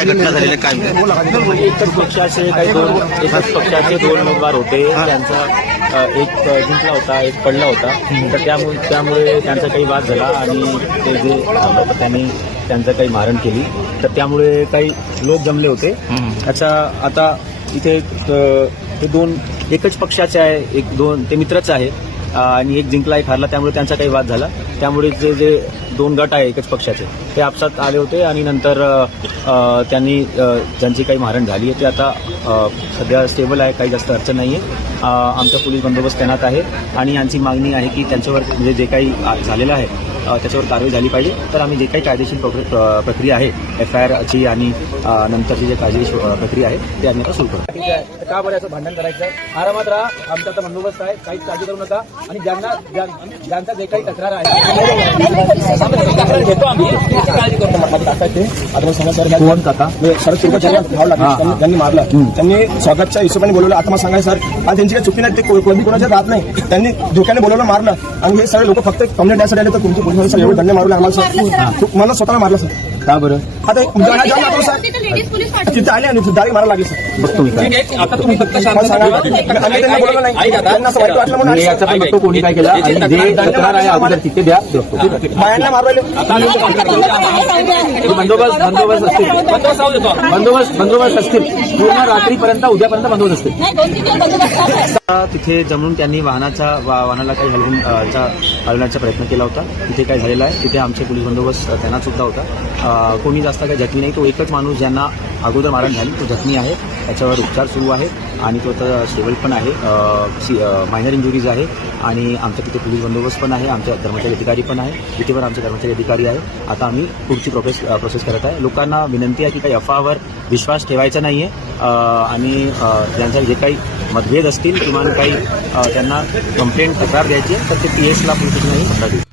काय घटना झालेली आहे, काय एकच पक्षाचे काही दोन एकच पक्षाचे दोन उमेदवार होते. त्यांचा अ, एक अ, जिंकला होता एक पडला होता. तर त्यामुळे त्यामुळे त्यांचा काही वाद झाला आणि ते जे त्यांनी त्यांचं काही मारण केली. तर त्यामुळे काही लोक जमले होते. अच्छा आता इथे एक, अ, हे दोन एकच पक्षाचे आहे एक दोन ते मित्रच आहे अ, आणि एक जिंकला एक हारला त्यामुळे त्यांचा काही वाद झाला. त्यामुळे जे जे दोन गट आहे एकच पक्षाचे ते आपसात आले होते आणि नंतर त्यांनी ज्यांची काही मारण झाली आहे ते आता सध्या स्टेबल आहे काही जास्त अडचण नाही आहे आमचा पोलीस बंदोबस्त तैनात आहे आणि यांची मागणी आहे की त्यांच्यावर म्हणजे जे काही झालेलं आहे त्याच्यावर कारवाई झाली पाहिजे. तर आम्ही जे काही कायदेशीर प्रक्रिया आहे एफ आय आरची आणि नंतरची जे कायदेशीर प्रक्रिया आहे ते आम्ही आता सुरू करू. आहे का बरं असं भांडण करायचं? आरामात राहा आमचा आता बंदोबस्त आहे काहीच काळजी करू नका. आणि ज्यांना ज्यांचा जे काही तक्रार आहे घेतो आम्ही काळजी कोण काका भाव लागला त्यांनी- मारला त्यांनी स्वागतच्या हिशोबाने बोलवलं आता मला सांगाय सर आणि त्यांची काही चुकी नाही ते कोणी कोणाच्या राहत नाही त्यांनी धोक्याने बोलवलं मारलं आणि हे सगळे लोक फक्त कंप्लेंट द्यायसाठी आले तर तुमचे पोलीस सर एवढे दंड मारले आम्हाला सर खूप- मला स्वतःला मारलं सर का बरं आता. तिथे आले आणि दारी मारायला लागले सर बघतो मी काय आता तुम्ही फक्त शांत मला सांगा. आम्ही त्यांना बोलवलं नाही. त्यांना असं वाईट वाटलं म्हणून मी याचा पण बघतो कोणी काय केलं? आणि जे तक्रार आहे अगोदर तिथे द्या. बघतो बायांना मारले बंदोबस्त बंदोबस्त असतील. बंदोबस्त बंदोबस्त असतील. पूर्ण रात्रीपर्यंत उद्यापर्यंत बंदोबस्त असतील. तिथे जमून त्यांनी वाहनाचा वा- वाहनाला काही हलवून हलवण्याचा प्रयत्न केला होता. तिथे काय झालेला आहे तिथे आमचे पोलीस बंदोबस्त त्यांना सुद्धा होता. कोणी जास्त काही जखमी नाही तो एकच माणूस ज्यांना अगोदर मारण झाली तो जखमी आहे. त्याच्यावर उपचार सुरू आहे आणि तो आता स्टेबल पण आहे. मायनर इंजुरीज आहे आणि आमच्या तिथे पोलीस बंदोबस्त पण आहे. आमच्या कर्मचारी अधिकारी पण आहे. तिथे पण आमचे कर्मचारी अधिकारी आहे. आता आम्ही पुढची प्रोसेस प्रोसेस करत आहे. लोकांना विनंती आहे की काही अफवावर विश्वास ठेवायचा नाही आहे आणि ज्यांचा जे काही मतभेद असतील किंवा काही त्यांना कंप्लेंट तक्रार द्यायची आहे तर ते पी एसला पोलीस नाही तक्रार